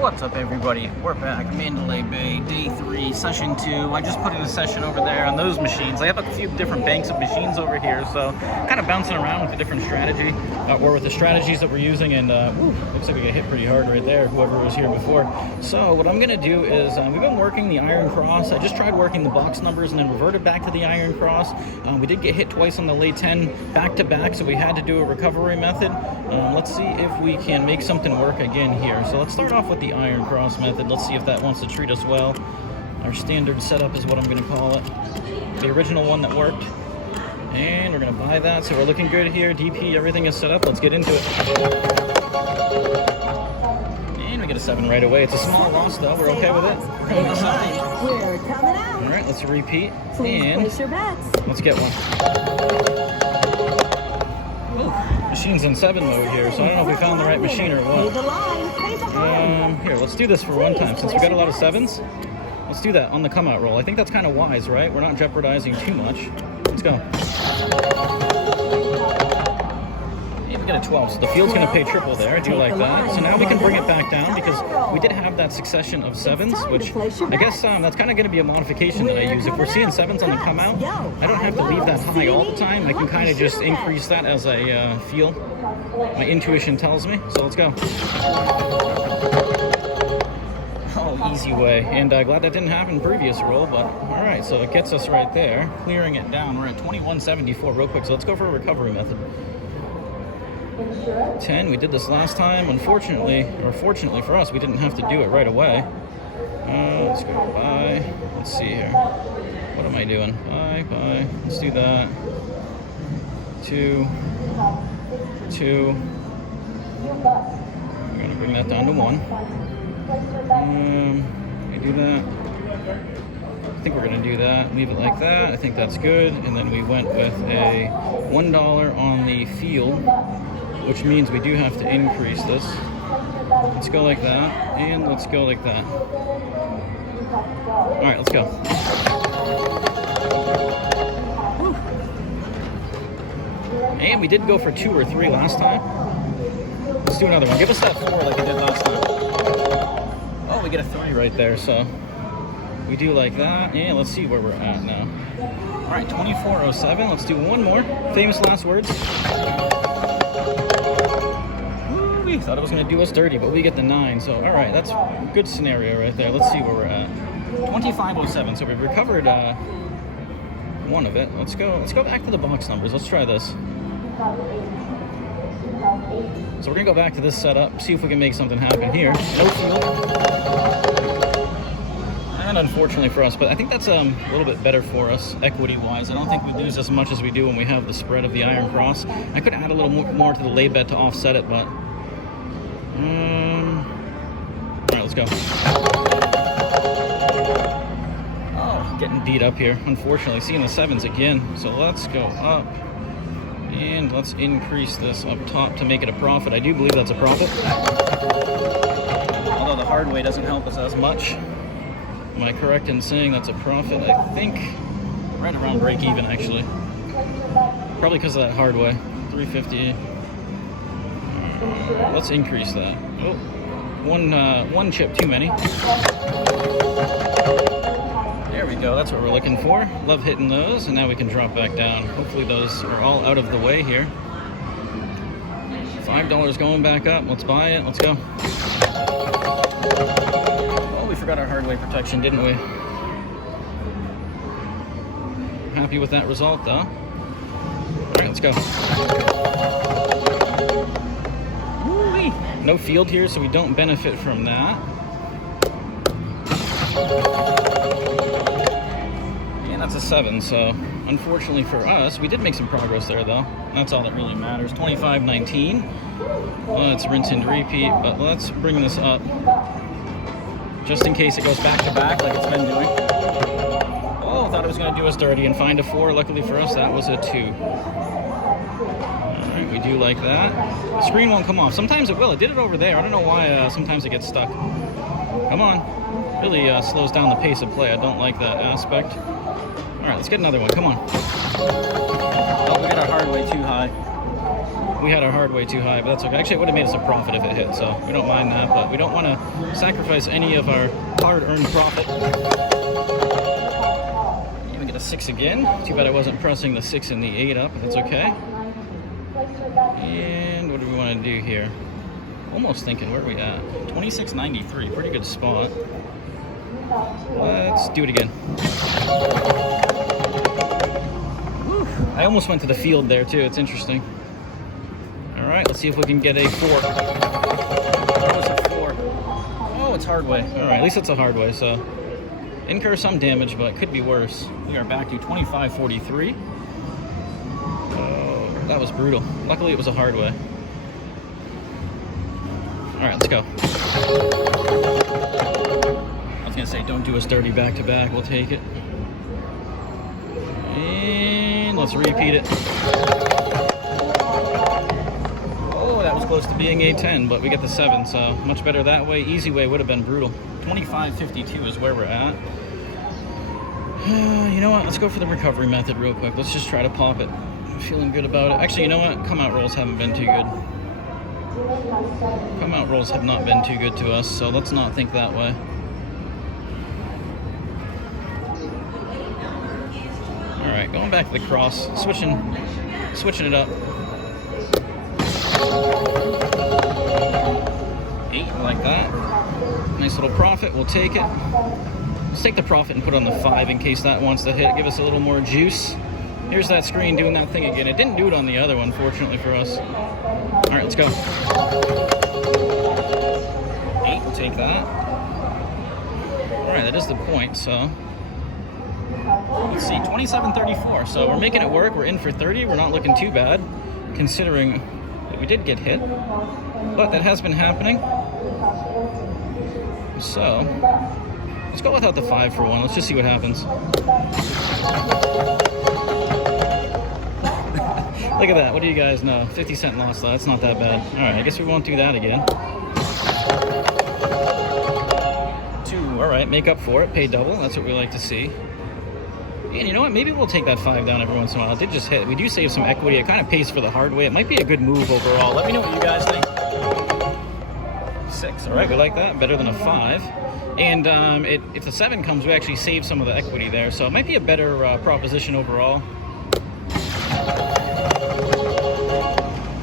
What's up, everybody? We're back, Mandalay Bay, day 3, session 2. I just put in a session over there on those machines. I have a few different banks of machines over here, so kind of bouncing around with a different strategy, or with the strategies that we're using, and looks like we got hit pretty hard right there, whoever was here before. So what I'm going to do is, we've been working the iron cross. I just tried working the box numbers and then reverted back to the iron cross. We did get hit twice on the lay 10 back-to-back, so we had to do a recovery method. Let's see if we can make something work again here. So let's start off with the iron cross method. Let's see if that wants to treat us well. Our standard setup is what I'm going to call it. The original one that worked. And we're going to buy that. So we're looking good here. DP, everything is set up. Let's get into it. And we get a 7 right away. It's a small loss though. We're okay with it. We're coming out. All right, let's repeat. And let's get one. Machine's in 7 mode here, so I don't know if we found the right machine or what. Here, let's do this for one time. Since we got a lot of 7s, let's do that on the come out roll. I think that's kind of wise, right? We're not jeopardizing too much. Let's go. And we got a 12, so the field's going to pay triple there. I do like that. So now we can bring it back down because we did have that succession of 7s, which I guess that's kind of going to be a modification that I use. If we're seeing 7s on the come out, I don't have to leave that high all the time. I can kind of just increase that as I feel. My intuition tells me. So let's go. Oh, easy way. And glad that didn't happen previous roll, but all right. So it gets us right there, clearing it down. We're at 2174 real quick. So let's go for a recovery method. 10, we did this last time. Unfortunately, or fortunately for us, we didn't have to do it right away. Let's go buy. Let's see here. What am I doing? Buy. Let's do that. 2. I'm gonna bring that down to 1. I do that. I think we're gonna do that. Leave it like that. I think that's good. And then we went with a $1 on the field, which means we do have to increase this. Let's go like that, and let's go like that. All right, let's go. And we did go for 2 or 3 last time. Let's do another one. Give us that 4 like we did last time. Oh, we get a 3 right there, so we do like that. And let's see where we're at now. All right, 2407. Let's do one more. Famous last words. We thought it was going to do us dirty, but we get the 9. So, all right, that's a good scenario right there. Let's see where we're at. 2507. So we've recovered one of it. Let's go back to the box numbers. Let's try this. So we're going to go back to this setup, see if we can make something happen here. No field. And unfortunately for us, but I think that's a little bit better for us equity-wise. I don't think we lose as much as we do when we have the spread of the iron cross. I could add a little more to the lay bet to offset it, but all right, let's go. Oh, getting beat up here, unfortunately. Seeing the 7s again. So let's go up. And let's increase this up top to make it a profit. I do believe that's a profit. Although the hard way doesn't help us as much. Am I correct in saying that's a profit? I think right around break even, actually. Probably because of that hard way. 350. Let's increase that. Oh, one chip too many. There we go. That's what we're looking for. Love hitting those, and now we can drop back down. Hopefully those are all out of the way here. $5 going back up. Let's buy it. Let's go. Oh, we forgot our hard way protection, didn't we? Happy with that result, though. All right, let's go. Woo-wee. No field here, so we don't benefit from that. And that's a 7, so unfortunately for us, we did make some progress there, though. That's all that really matters. 25.19. Let's rinse and repeat, but let's bring this up just in case it goes back to back like it's been doing. Oh, thought it was going to do us dirty and find a 4. Luckily for us, that was a 2. All right, we do like that. The screen won't come off. Sometimes it will. It did it over there. I don't know why sometimes it gets stuck. Come on. Really slows down the pace of play. I don't like that aspect. All right, let's get another one. Come on. Oh, we got our hard way too high. we had our hard way too high, but that's okay. Actually, it would have made us a profit if it hit, so we don't mind that, but we don't want to sacrifice any of our hard-earned profit. And we get a 6 again. Too bad I wasn't pressing the 6 and the 8 up, but that's okay. And what do we want to do here? Almost thinking, where are we at? 26.93, pretty good spot. Let's do it again. Whew. I almost went to the field there too, it's interesting. All right, let's see if we can get a 4. That was a 4. Oh, it's hard way. All right, at least it's a hard way, so incur some damage, but it could be worse. We are back to 25.43. Oh, that was brutal. Luckily, it was a hard way. All right, let's go. I was gonna say, don't do us dirty back to back. We'll take it. And let's repeat it. Oh, that was close to being a 10, but we get the 7, so much better that way. Easy way would have been brutal. 25.52 is where we're at. You know what? Let's go for the recovery method real quick. Let's just try to pop it. I'm feeling good about it. Actually, you know what? Come out rolls haven't been too good. Come out rolls have not been too good to us, so let's not think that way. All right, going back to the cross, switching it up. 8, like that. Nice little profit, we'll take it. Let's take the profit and put on the 5 in case that wants to hit, give us a little more juice. Here's that screen doing that thing again. It didn't do it on the other one, fortunately for us. All right, let's go. 8, we'll take that. All right, that is the point, so. Let's see, 27.34. So we're making it work. We're in for 30. We're not looking too bad, considering that we did get hit. But that has been happening. So, let's go without the 5 for one. Let's just see what happens. Look at that. What do you guys know? 50-cent loss, though. That's not that bad. All right, I guess we won't do that again. 2. All right, make up for it. Pay double. That's what we like to see. And you know what? Maybe we'll take that 5 down every once in a while. It did just hit. We do save some equity. It kind of pays for the hard way. It might be a good move overall. Let me know what you guys think. 6. All right, we like that. Better than a 5. And if the 7 comes, we actually save some of the equity there. So it might be a better proposition overall.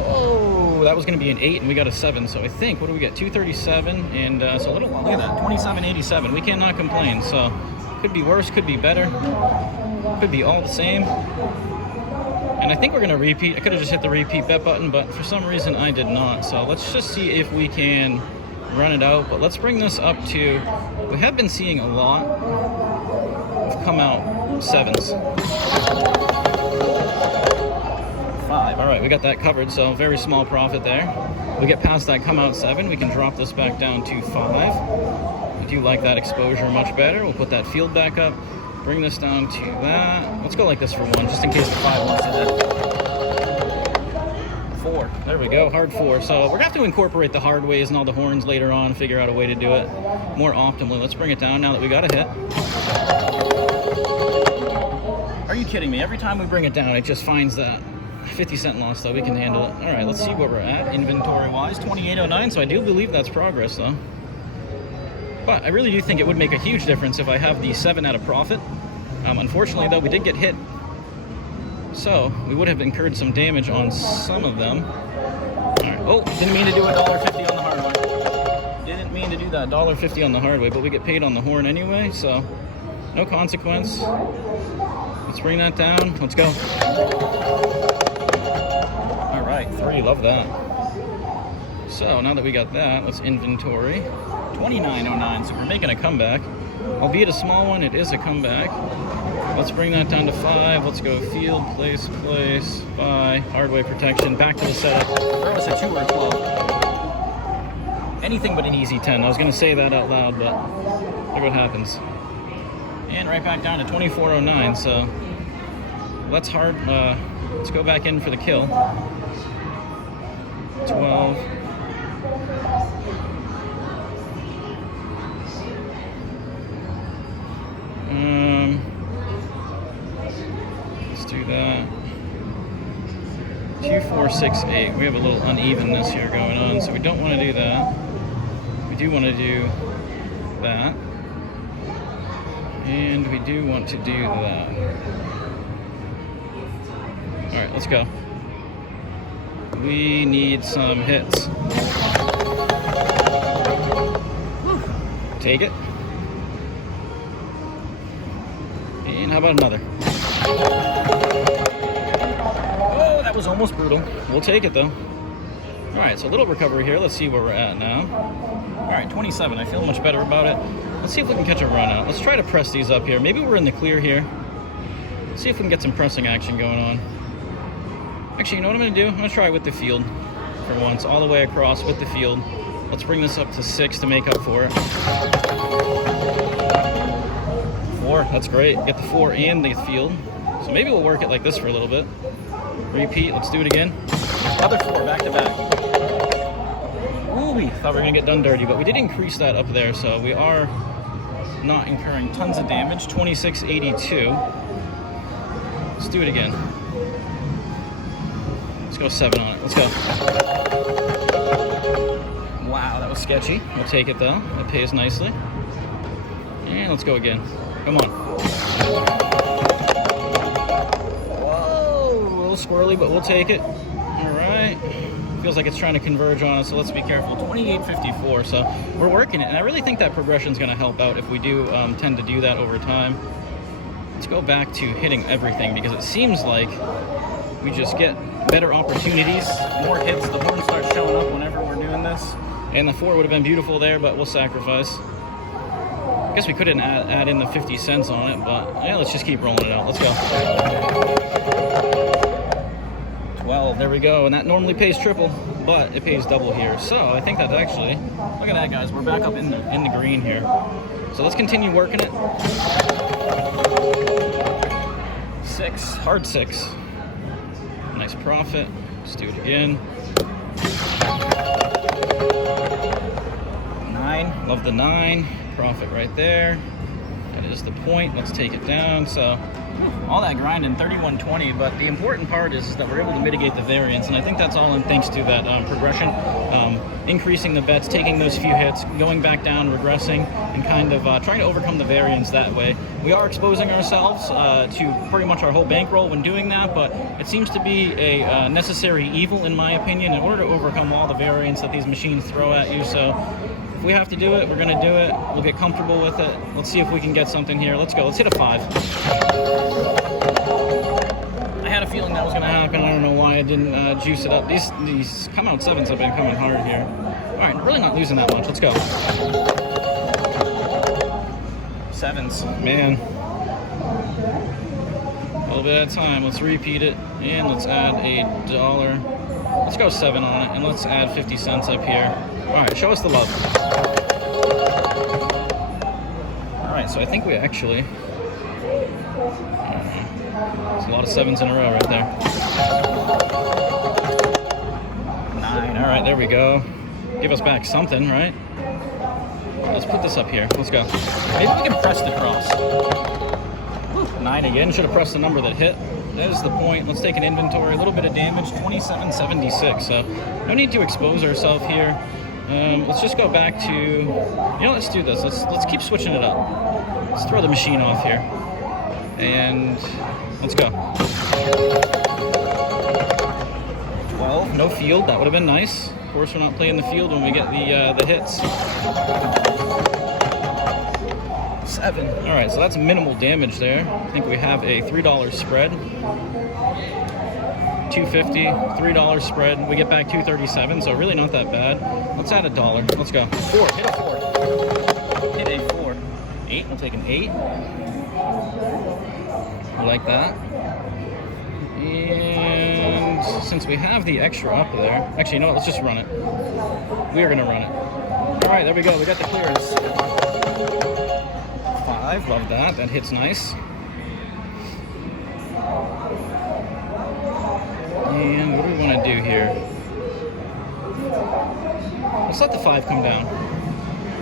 Oh, that was going to be an 8, and we got a 7. So I think, what do we get? 237, and so a little, look at that, 27.87. We cannot complain. So could be worse, could be better, could be all the same. And I think we're going to repeat. I could have just hit the repeat bet button, but for some reason I did not. So let's just see if we can run it out. But let's bring this up to, we have been seeing a lot of come out 7s. 5. All right, we got that covered, so very small profit there. We get past that come out 7, we can drop this back down to 5. We do like that exposure much better. We'll put that field back up, bring this down to that. Let's go like this for 1, just in case the 5 wants to hit. 4. There we go, hard 4. So we're gonna have to incorporate the hard ways and all the horns later on, figure out a way to do it more optimally. Let's bring it down now that we got a hit. Are you kidding me? Every time we bring it down, it just finds that 50-cent loss, though. We can handle it. All right, let's see where we're at inventory-wise. 28.09, so I do believe that's progress, though. But I really do think it would make a huge difference if I have the 7 at a profit. Unfortunately, though, we did get hit. So we would have incurred some damage on some of them. All right. Oh, didn't mean to do $1.50 on the hard way. Didn't mean to do that $1.50 on the hard way, but we get paid on the horn anyway, so no consequence. Let's bring that down. Let's go. All right, 3. Love that. So now that we got that, let's inventory. 29.09, so we're making a comeback. Albeit a small one, it is a comeback. Let's bring that down to 5. Let's go field, place, buy, hardway protection, back to the setup. Throw us a 2 or a 12. Anything but an easy 10. I was going to say that out loud, but look what happens. And right back down to 24.09, so that's hard. Let's go back in for the kill. 12. Let's do that. 2, 4, 4, 6, 8. We have a little unevenness here going on, so we don't want to do that. We do want to do that. And we do want to do that. Alright, let's go. We need some hits. Whew. Take it. And how about another? Oh, that was almost brutal. We'll take it though. Alright, so a little recovery here. Let's see where we're at now. Alright, 27. I feel much better about it. Let's see if we can catch a run out. Let's try to press these up here. Maybe we're in the clear here. Let's see if we can get some pressing action going on. Actually, you know what I'm going to do? I'm going to try with the field for once, all the way across with the field. Let's bring this up to 6 to make up for it. 4, that's great. Get the 4 and the field. So maybe we'll work it like this for a little bit. Repeat, let's do it again. Other 4, back to back. Ooh, we thought we were going to get done dirty, but we did increase that up there, so we are not incurring tons of damage. 2682. Let's do it again. Let's go 7 on it. Let's go. Wow, that was sketchy. We'll take it though. It pays nicely. And let's go again. Come on. Whoa, a little squirrely, but we'll take it. All right. Feels like it's trying to converge on us, so let's be careful. 2854, so we're working it. And I really think that progression is going to help out if we do tend to do that over time. Let's go back to hitting everything, because it seems like we just get better opportunities, more hits. The horn starts showing up whenever we're doing this. And the 4 would have been beautiful there, but we'll sacrifice. I guess we couldn't add in the 50 cents on it, but yeah, let's just keep rolling it out. Let's go. 12, there we go. And that normally pays triple, but it pays double here. So I think that's actually, look at that, guys. We're back up in the green here. So let's continue working it. 6, hard 6. Nice profit. Let's do it again. 9, love the 9. Profit right there. That is the point. Let's take it down. So all that grinding, 3120, but the important part is that we're able to mitigate the variance, and I think that's all in thanks to that progression, increasing the bets, taking those few hits, going back down, regressing, and kind of trying to overcome the variance that way. We are exposing ourselves to pretty much our whole bankroll when doing that, but it seems to be a necessary evil, in my opinion, in order to overcome all the variance that these machines throw at you. So if we have to do it, we're going to do it. We'll get comfortable with it. Let's see if we can get something here. Let's go. Let's hit a 5. I had a feeling that was going to happen. I don't know why I didn't juice it up. These come out 7s have been coming hard here. All right, really not losing that much. Let's go. 7s, man. A little bit at a time. Let's repeat it, and let's add $1. Let's go 7 on it, and let's add 50 cents up here. All right, show us the love. All right, so I think we actually, there's a lot of 7s in a row right there. 9, all right, there we go. Give us back something, right? Let's put this up here. Let's go. Maybe we can press the cross. 9 again. Should have pressed the number that hit. That is the point. Let's take an inventory. A little bit of damage. 2776. So no need to expose ourselves here. Let's just go back to, you know, let's do this. Let's keep switching it up. Let's throw the machine off here. And let's go. 12. No field. That would have been nice. Of course, we're not playing the field when we get the hits. 7. All right, so that's minimal damage there. I think we have a $3 spread. 250, $3 spread. We get back 237, so really not that bad. Let's add $1. Let's go. 4. Hit a 4. Hit a 4. 8. We'll take an 8. I like that. And since we have the extra up there, actually, you know what? Let's just run it. We are going to run it. All right, there we go. We got the clearance. 5. Love that. That hits nice. And what do we want to do here? Let's let the 5 come down.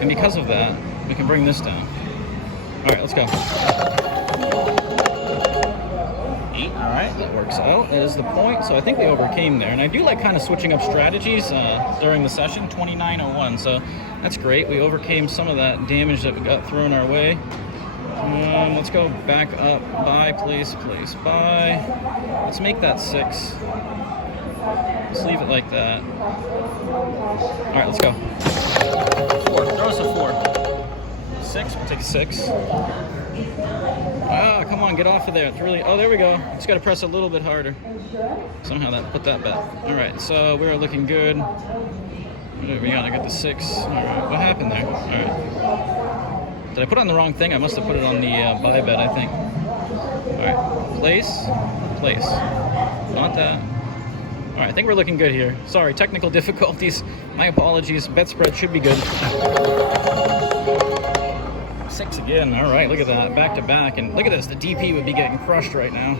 And because of that, we can bring this down. All right, let's go. 8. All right, that works out. That is the point. So I think we overcame there. And I do like kind of switching up strategies during the session. 29.01. So that's great. We overcame some of that damage that we got thrown our way. Let's go back up. Buy, place, buy. Let's make that 6. Let's leave it like that. All right, let's go. 4. Throw us a 4. 6. We'll take a 6. Ah, come on, get off of there. It's really. Oh, there we go. Just got to press a little bit harder. Somehow that put that back. All right, so we're looking good. What are we on? I got the 6. All right, what happened there? All right. Did I put on the wrong thing? I must have put it on the buy bet, I think. All right, place. Not that. All right, I think we're looking good here. Sorry, technical difficulties. My apologies. Bet spread should be good. 6 again. All right, look at that. Back to back. And look at this. The DP would be getting crushed right now.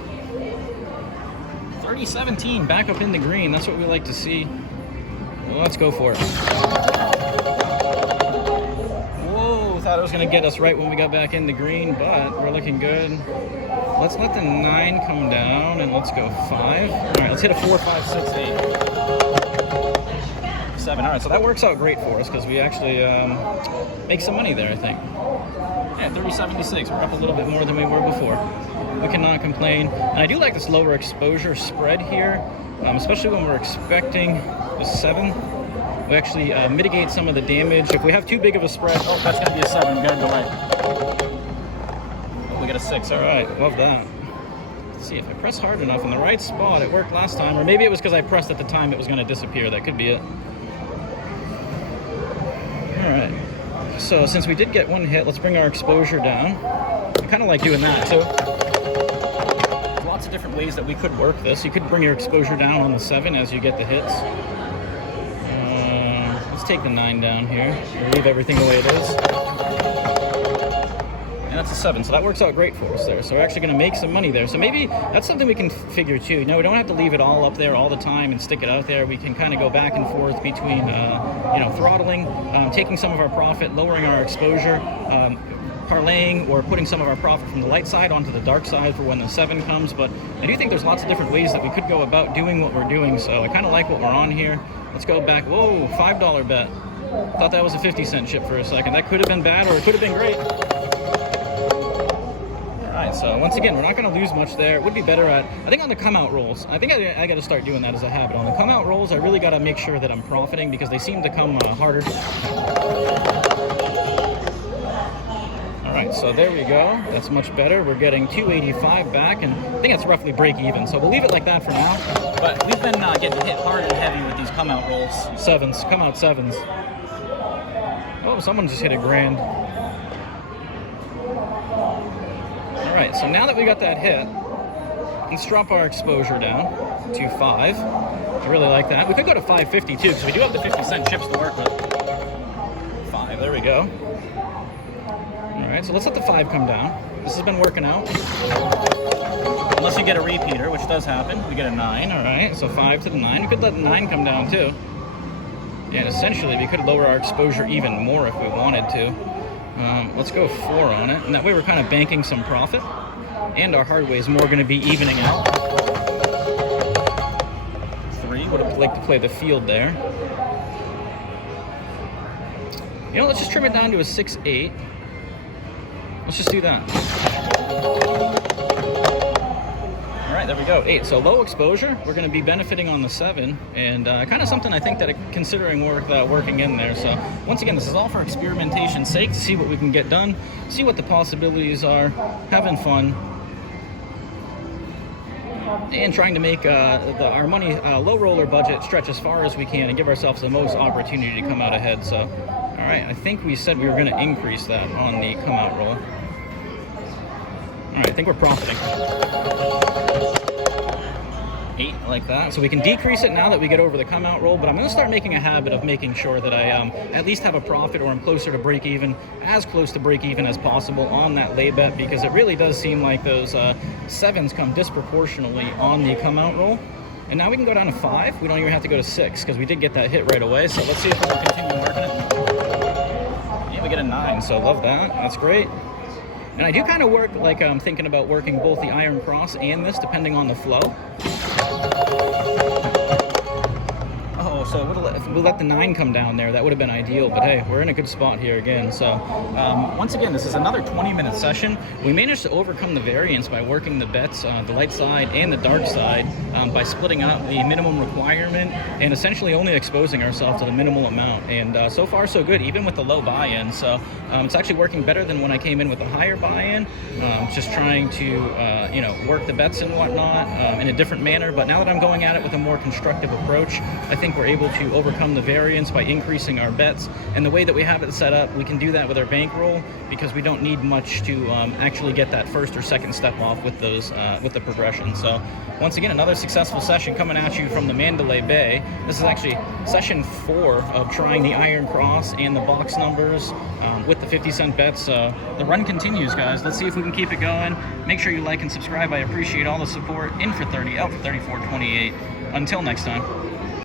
30-17. Back up in the green. That's what we like to see. Well, let's go for it. Whoa. Thought it was going to get us right when we got back in the green, but we're looking good. Let's let the 9 come down, and let's go 5. All right, let's hit a 4, 5, 6, 8. 7. All right, so that works out great for us because we actually make some money there, I think. Yeah, 30.76. We're up a little bit more than we were before. We cannot complain. And I do like this lower exposure spread here, especially when we're expecting the 7. We actually mitigate some of the damage. If we have too big of a spread, oh, that's going to be a 7. We got to go right. Oh, we got a 6. All right, love that. Let's see if I press hard enough in the right spot. It worked last time, or maybe it was because I pressed at the time it was going to disappear. That could be it. All right. So since we did get one hit, let's bring our exposure down. I kind of like doing that too. There's lots of different ways that we could work this. You could bring your exposure down on the 7 as you get the hits. Let's take the 9 down here. We'll leave everything the way it is. And that's a 7, so that works out great for us there. So we're actually going to make some money there. So maybe that's something we can figure too. No, we don't have to leave it all up there all the time and stick it out there. We can kind of go back and forth between, throttling, taking some of our profit, lowering our exposure, parlaying, or putting some of our profit from the light side onto the dark side for when the 7 comes. But I do think there's lots of different ways that we could go about doing what we're doing. So I kind of like what we're on here. Let's go back. Whoa, $5 bet. Thought that was a 50-cent chip for a second. That could have been bad, or it could have been great. So once again, we're not going to lose much there. It would be better at, I think on the come out rolls, I think I got to start doing that as a habit. On the come out rolls, I really got to make sure that I'm profiting because they seem to come harder. All right, so there we go. That's much better. We're getting 285 back, and I think it's roughly break even. So we'll leave it like that for now. But we've been getting hit hard and heavy with these come out rolls. 7s, come out 7s. Oh, someone just hit a grand. All right, so now that we got that hit, let's drop our exposure down to 5. I really like that. We could go to 550 too, because we do have the 50-cent chips to work with. 5, there we go. All right, so let's let the 5 come down. This has been working out. Unless you get a repeater, which does happen. We get a 9, all right, so 5 to the 9. We could let the 9 come down too. Yeah, and essentially we could lower our exposure even more if we wanted to. Let's go 4 on it, and that way we're kind of banking some profit, and our hard way is more going to be evening out. 3, would have liked to play the field there. You know, let's just trim it down to a 6-8. Let's just do that. All right, there we go, 8. So low exposure, we're going to be benefiting on the 7, and kind of something I think that considering working in there. So once again, this is all for experimentation's sake, to see what we can get done, see what the possibilities are, having fun, and trying to make our money low roller budget stretch as far as we can and give ourselves the most opportunity to come out ahead. So, all right, I think we said we were going to increase that on the come out roll. All right, I think we're profiting. 8, like that. So we can decrease it now that we get over the come out roll, but I'm going to start making a habit of making sure that I at least have a profit, or I'm closer to break even, as close to break even as possible on that lay bet, because it really does seem like those 7s come disproportionately on the come out roll. And now we can go down to 5. We don't even have to go to 6 because we did get that hit right away. So let's see if we can continue working it. Yeah, we get a 9, so love that. That's great. And I do kind of work like I'm thinking about working both the iron cross and this, depending on the flow. Oh, so if we let the 9 come down there, that would have been ideal. But hey, we're in a good spot here again. So once again, this is another 20-minute session. We managed to overcome the variance by working the bets, the light side and the dark side, by splitting up the minimum requirement and essentially only exposing ourselves to the minimal amount. And so far, so good, even with the low buy-in. So it's actually working better than when I came in with a higher buy-in. Just trying to, you know, work the bets and whatnot in a different manner. But now that I'm going at it with a more constructive approach, I think we're able to overcome the variance by increasing our bets. And the way that we have it set up, we can do that with our bankroll because we don't need much to actually get that first or second step off with those with the progression. So once again, another successful session coming at you from the Mandalay Bay. This is actually session 4 of trying the iron cross and the box numbers with the 50-cent bets. So the run continues, guys. Let's see if we can keep it going. Make sure you like and subscribe. I appreciate all the support. In for 30, out for 34.28. Until next time.